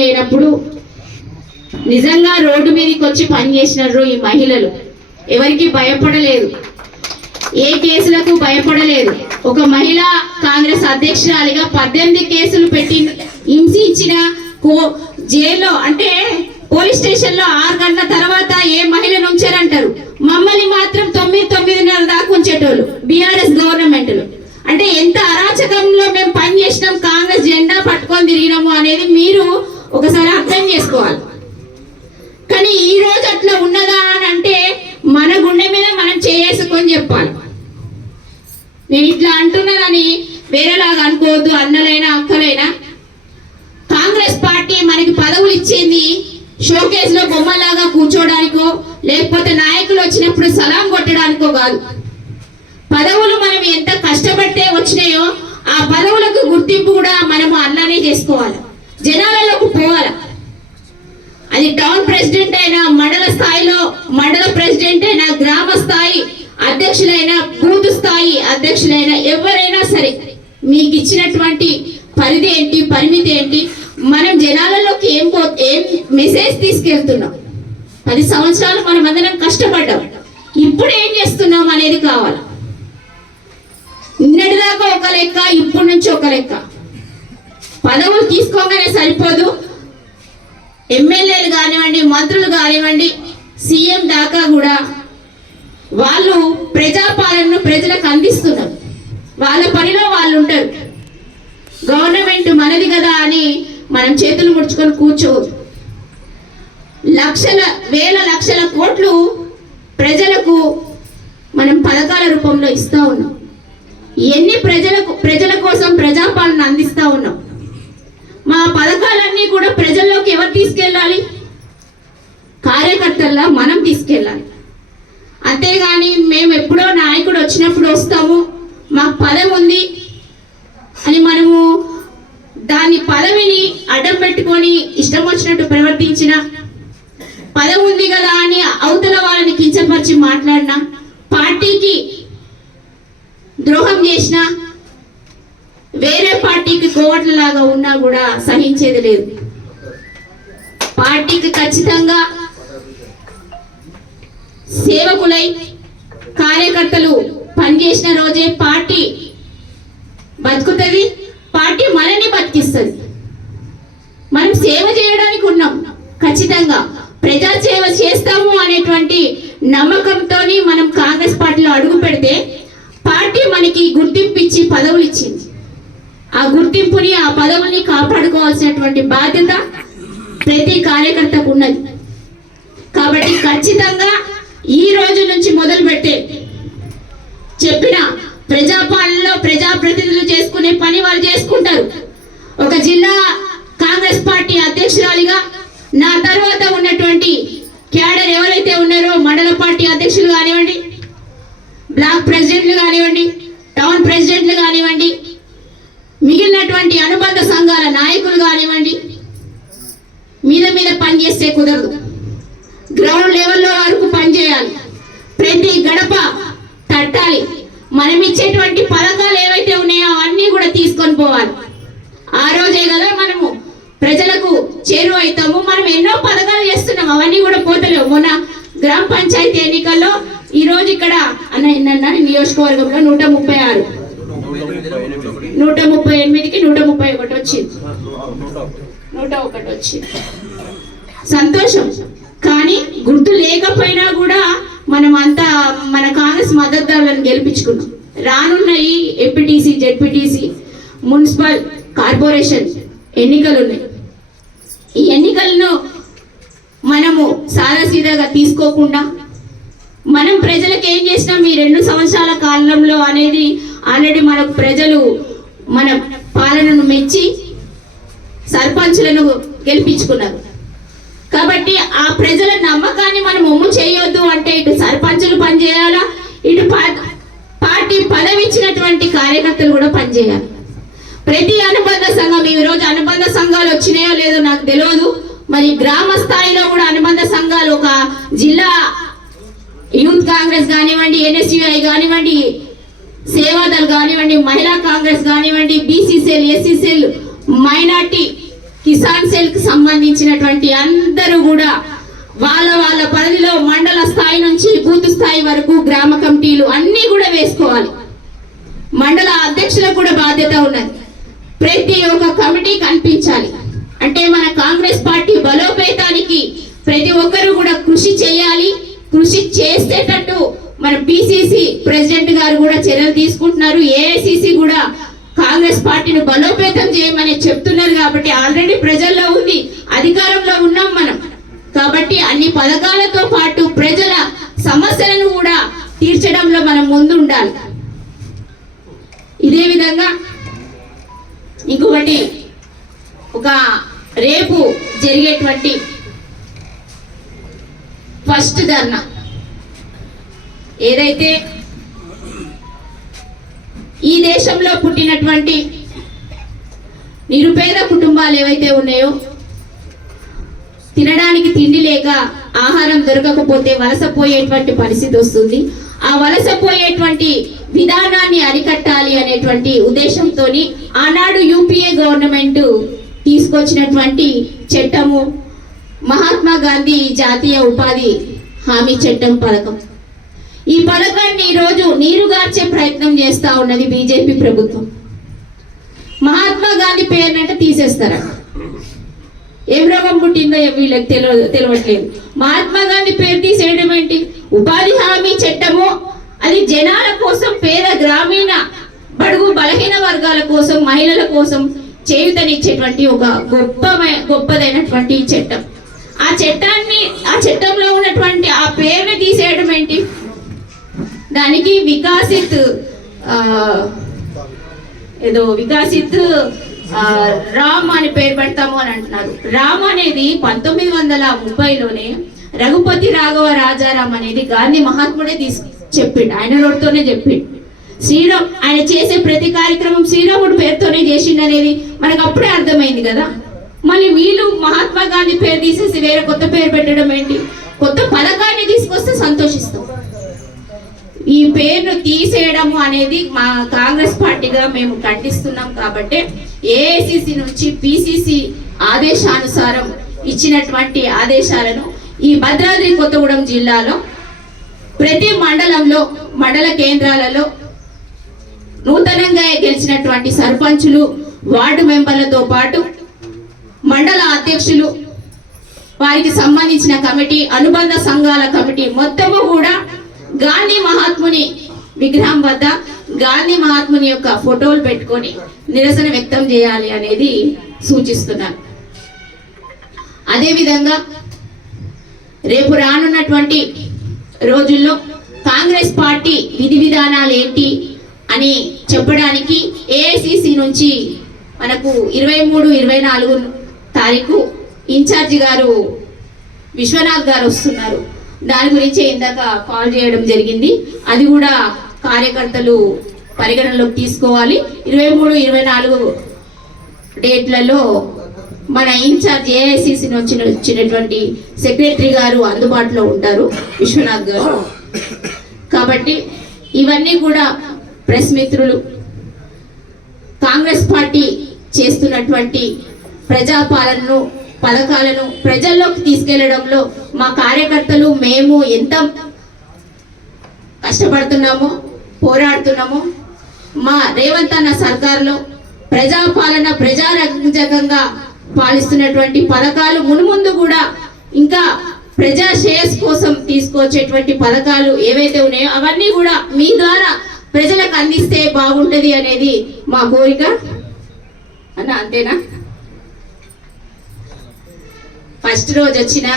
లేనప్పుడు నిజంగా రోడ్డు మీదకి వచ్చి పనిచేసినారు ఈ మహిళలు. ఎవరికి భయపడలేదు, ఏ కేసులకు భయపడలేదు. ఒక మహిళా కాంగ్రెస్ అధ్యక్షురాలిగా 18 కేసులు పెట్టి హింసించిన జైల్లో అంటే పోలీస్ స్టేషన్ లో 6 గంటల తర్వాత ఏ మహిళను ఉంచారంటారు. మమ్మల్ని మాత్రం 9-9:30 దాకా ఉంచేటోళ్ళు బీఆర్ఎస్ గవర్నమెంట్ లో. అంటే ఎంత అరాచకంలో మేము పని చేసినాం, కాంగ్రెస్ జెండా పట్టుకొని తిరిగినాము అనేది మీరు ఒకసారి అర్థం చేసుకోవాలి. కానీ ఈ రోజు అట్లా ఉన్నదా అని అంటే మన గుండె మీద మనం చేసుకొని చెప్పాలి. నేను ఇట్లా అంటున్నానని వేరేలాగా అనుకోవద్దు, అన్నలైనా అక్కలైనా. కాంగ్రెస్ పార్టీ మనకి పదవులు ఇచ్చింది షోకేస్ లో బొమ్మలాగా కూర్చోడానికో లేకపోతే నాయకులు వచ్చినప్పుడు సలాం కొట్టడానికో కాదు. పదవులు మనం ఎంత కష్టపడితే వచ్చినాయో ఆ పదవులకు గుర్తింపు కూడా మనము అన్ననే చేసుకోవాలి, జనాలలోకి పోవాలి. అది టౌన్ ప్రెసిడెంట్ అయినా, మండల స్థాయిలో మండల ప్రెసిడెంట్ అయినా, గ్రామ స్థాయి అధ్యక్షులైనా, బూత్ స్థాయి అధ్యక్షులైనా, ఎవరైనా సరే మీకు ఇచ్చినటువంటి పరిధి ఏంటి, పరిమితి ఏంటి, మనం జనాలలోకి ఏం మెసేజ్ తీసుకెళ్తున్నాం. 10 సంవత్సరాలు మనం అందరం కష్టపడ్డాం, ఇప్పుడు ఏం చేస్తున్నాం అనేది కావాలి. నిన్నటిదాకా ఒక లెక్క, ఇప్పటి నుంచి ఒక లెక్క. పదవులు తీసుకోగానే సరిపోదు. ఎమ్మెల్యేలు కానివ్వండి, మంత్రులు కానివ్వండి, సీఎం దాకా కూడా వాళ్ళు ప్రజాపాలనను ప్రజలకు అందిస్తున్నారు. వాళ్ళ పనిలో వాళ్ళు ఉంటారు. గవర్నమెంట్ మనది కదా అని మనం చేతులు ముడుచుకొని కూర్చోవద్దు. వేల లక్షల కోట్లు ప్రజలకు మనం పథకాల రూపంలో ఇస్తా ఉన్నాం. ఎన్ని ప్రజల కోసం ప్రజాపాలన అందిస్తా ఉన్నాం. మా పథకాలన్నీ కూడా ప్రజల్లోకి ఎవరు తీసుకెళ్ళాలి? కార్యకర్తల్లా మనం తీసుకెళ్ళాలి. అంతేగాని మేము ఎప్పుడో నాయకుడు వచ్చినప్పుడు వస్తాము, మాకు పదవి ఉంది అని మనము దాన్ని పదవిని అడ్డం పెట్టుకొని ఇష్టం వచ్చినట్టు ప్రవర్తించిన, పదవి ఉంది కదా అని అవతల వాళ్ళని కించపరిచి మాట్లాడినా, పార్టీకి ద్రోహం చేసిన, వేరే పార్టీకి కోవట్లలాగా ఉన్నా కూడా సహించేది లేదు. పార్టీకి ఖచ్చితంగా సేవకులై కార్యకర్తలు పనిచేసిన రోజే పార్టీ బతుకుతుంది, పార్టీ మనల్ని బతికిస్తుంది. మనం సేవ చేయడానికి ఉన్నాం, ఖచ్చితంగా ప్రజా సేవ చేస్తాము అనేటువంటి నమ్మకంతో మనం కాంగ్రెస్ పార్టీలో అడుగు పెడితే పార్టీ మనకి గుర్తింపు ఇచ్చి పదవులు ఇచ్చింది. ఆ గుర్తింపుని, ఆ పదవుల్ని కాపాడుకోవాల్సినటువంటి బాధ్యత ప్రతి కార్యకర్తకు ఉన్నది. కాబట్టి ఖచ్చితంగా ఈ రోజు నుంచి మొదలు పెట్టే చెప్పిన ప్రజాపాలనలో ప్రజాప్రతినిధులు చేసుకునే పని వాళ్ళు చేసుకుంటారు. ఒక జిల్లా కాంగ్రెస్ పార్టీ అధ్యక్షురాలిగా నా తర్వాత ఉన్నటువంటి క్యాడర్ ఎవరైతే ఉన్నారో, మండల పార్టీ అధ్యక్షులు కానివ్వండి, బ్లాక్ ప్రెసిడెంట్లు కానివ్వండి, టౌన్ ప్రెసిడెంట్లు కానివ్వండి, మిగిలినటువంటి అనుబంధ సంఘాల నాయకులు కానివ్వండి, మీద పనిచేస్తే కుదరదు. గ్రౌండ్ లెవెల్లో వరకు పనిచేయాలి. ప్రతి గడప తట్టాలి. మనం ఇచ్చేటువంటి పథకాలు ఏవైతే ఉన్నాయో అవన్నీ కూడా తీసుకొని పోవాలి. ఆ రోజే కదా మనము ప్రజలకు చేరువ అవుతాము. మనం ఎన్నో పథకాలు చేస్తున్నాం, అవన్నీ కూడా పోతలేవు. మొన్న గ్రామ పంచాయతీ ఎన్నికల్లో ఈ రోజు ఇక్కడ అన్న నియోజకవర్గంలో 136, 138కి 131 వచ్చింది, 101 వచ్చింది. సంతోషం. కానీ గుర్తు లేకపోయినా కూడా మనం అంతా మన కాంగ్రెస్ మద్దతుదారులను గెలిపించుకున్నాం. రానున్నాయి ఎంపీటీసీ, జెడ్పీటీసీ, మున్సిపల్ కార్పొరేషన్ ఎన్నికలు ఉన్నాయి. ఈ ఎన్నికలను మనము సాదాసీదాగా తీసుకోకుండా మనం ప్రజలకు ఏం చేసినాం ఈ 2 సంవత్సరాల కాలంలో అనేది ఆల్రెడీ మనకు ప్రజలు మన పాలనను మెచ్చి సర్పంచులను గెలిపించుకున్నారు. కాబట్టి ఆ ప్రజల నమ్మకాన్ని మనం ఒమ్ము చేయొద్దు అంటే ఇటు సర్పంచులు పనిచేయాలా, ఇటు పార్టీ పదవి ఇచ్చినటువంటి కార్యకర్తలు కూడా పనిచేయాలి. ప్రతి అనుబంధ సంఘం, ఈ రోజు అనుబంధ సంఘాలు వచ్చినాయో లేదో నాకు తెలియదు, మరి గ్రామ స్థాయిలో కూడా అనుబంధ సంఘాలు, ఒక జిల్లా యూత్ కాంగ్రెస్ కానివ్వండి, ఎన్ఎస్యుఐ కానివ్వండి, సేవాదల్ కానివ్వండి, మహిళా కాంగ్రెస్ కానివ్వండి, బీసీ సెల్, ఎస్సీ సెల్, మైనార్టీకి కిసాన్ సెల్ కి సంబంధించినటువంటి అందరూ కూడా వాళ్ళ వాళ్ళ పరిధిలో మండల స్థాయి నుంచి బూత్ స్థాయి వరకు గ్రామ కమిటీలు అన్నీ కూడా వేసుకోవాలి. మండల అధ్యక్షులకు కూడా బాధ్యత ఉన్నది. ప్రతి ఒక్క కమిటీ కనిపించాలి. అంటే మన కాంగ్రెస్ పార్టీ బలోపేతానికి ప్రతి ఒక్కరు కూడా కృషి చేయాలి. కృషి చేసేటట్టు మన పిసిసి ప్రెసిడెంట్ గారు కూడా చర్యలు తీసుకుంటున్నారు. ఏఐసిసి కూడా కాంగ్రెస్ పార్టీని బలోపేతం చేయమని చెప్తున్నారు. కాబట్టి ఆల్రెడీ ప్రజల్లో ఉంది, అధికారంలో ఉన్నాం మనం. కాబట్టి అన్ని పథకాలతో పాటు ప్రజల సమస్యలను కూడా తీర్చడంలో మనం ముందు ఉండాలి. ఇదే విధంగా ఇంకొకటి, ఒక రేపు జరిగేటువంటి ఫస్ట్ ధర్నా ఏదైతే ఈ దేశంలో పుట్టినటువంటి నిరుపేద కుటుంబాలు ఏవైతే ఉన్నాయో, తినడానికి తిండి లేక ఆహారం దొరకకపోతే వలసపోయేటువంటి పరిస్థితి వస్తుంది. ఆ వలసపోయేటువంటి విధానాన్ని అరికట్టాలి అనేటువంటి ఉద్దేశంతో ఆనాడు యూపీఏ గవర్నమెంట్ తీసుకొచ్చినటువంటి చట్టము మహాత్మా గాంధీ జాతీయ ఉపాధి హామీ చట్టం పథకం. ఈ పథకాన్ని ఈరోజు నీరుగార్చే ప్రయత్నం చేస్తా ఉన్నది బీజేపీ ప్రభుత్వం. మహాత్మా గాంధీ పేరునంటే తీసేస్తారా? ఏం రోగం పుట్టిందో వీళ్ళకి తెలియట్లేదు. మహాత్మా గాంధీ పేరు తీసేయడం ఏంటి? ఉపాధి హామీ చట్టము అది జనాల కోసం, పేద గ్రామీణ బడుగు బలహీన వర్గాల కోసం, మహిళల కోసం చేయూతనిచ్చేటువంటి ఒక గొప్పదైనటువంటి చట్టం. ఆ చట్టంలో ఉన్నటువంటి ఆ పేరుని తీసేయడం ఏంటి? దానికి వికాసిత్ రామ్ అని పేరు పెడతాము అని అంటున్నారు. రామ్ అనేది 1930లోనే రఘుపతి రాఘవ రాజారాం అనేది గాంధీ మహాత్ముడే చెప్పిండు, ఆయన నోటితోనే చెప్పిండు. శ్రీరామ్ ఆయన చేసే ప్రతి కార్యక్రమం శ్రీరాముడు పేరుతోనే చేసిండు అనేది మనకు అప్పుడే అర్థమైంది కదా. మళ్ళీ వీళ్ళు మహాత్మా గాంధీ పేరు తీసేసి వేరే కొత్త పేరు పెట్టడం ఏంటి? కొత్త పథకాన్ని తీసుకొస్తే సంతోషిస్తాం. ఈ పేరును తీసేయడము అనేది మా కాంగ్రెస్ పార్టీగా మేము ఖండిస్తున్నాం. కాబట్టి ఏఐసిసి నుంచి పిసిసి ఆదేశానుసారం ఇచ్చినటువంటి ఆదేశాలను ఈ భద్రాద్రి కొత్తగూడెం జిల్లాలో ప్రతి మండలంలో, మండల కేంద్రాలలో నూతనంగా గెలిచినటువంటి సర్పంచులు, వార్డు మెంబర్లతో పాటు మండల అధ్యక్షులు, వారికి సంబంధించిన కమిటీ, అనుబంధ సంఘాల కమిటీ మొత్తము కూడా గాంధీ మహాత్ముని విగ్రహం వద్ద గాంధీ మహాత్ముని యొక్క ఫోటోలు పెట్టుకొని నిరసన వ్యక్తం చేయాలి అనేది సూచిస్తున్నాను. అదేవిధంగా రేపు రానున్నటువంటి రోజుల్లో కాంగ్రెస్ పార్టీ విధి విధానాలు ఏంటి అని చెప్పడానికి ఏఐసిసి నుంచి మనకు 23, 24 తారీఖు ఇన్ఛార్జి గారు విశ్వనాథ్ గారు వస్తున్నారు. దాని గురించి ఇందాక కాల్ చేయడం జరిగింది. అది కూడా కార్యకర్తలు పరిగణనలోకి తీసుకోవాలి. 23, 24 డేట్లలో మన ఇన్ఛార్జ్ ఏఐసిసి నుంచి వచ్చినటువంటి సెక్రటరీ గారు అందుబాటులో ఉంటారు, విశ్వనాథ్ గారు. కాబట్టి ఇవన్నీ కూడా ప్రెస్ మిత్రులు, కాంగ్రెస్ పార్టీ చేస్తున్నటువంటి ప్రజాపాలనను, పథకాలను ప్రజల్లోకి తీసుకెళ్లడంలో మా కార్యకర్తలు, మేము ఎంత కష్టపడుతున్నామో, పోరాడుతున్నామో. మా రేవంత్ అన్న సర్కార్లో ప్రజాపాలన, ప్రజారంజకంగా పాలిస్తున్నటువంటి పథకాలు మున్ముందు కూడా ఇంకా ప్రజా శ్రేయస్ కోసం తీసుకొచ్చేటువంటి పథకాలు ఏవైతే ఉన్నాయో అవన్నీ కూడా మీ ద్వారా ప్రజలకు అందిస్తే బాగుంటది అనేది మా కోరిక అన్న. అంతేనా? ఫస్ట్ రోజు వచ్చిన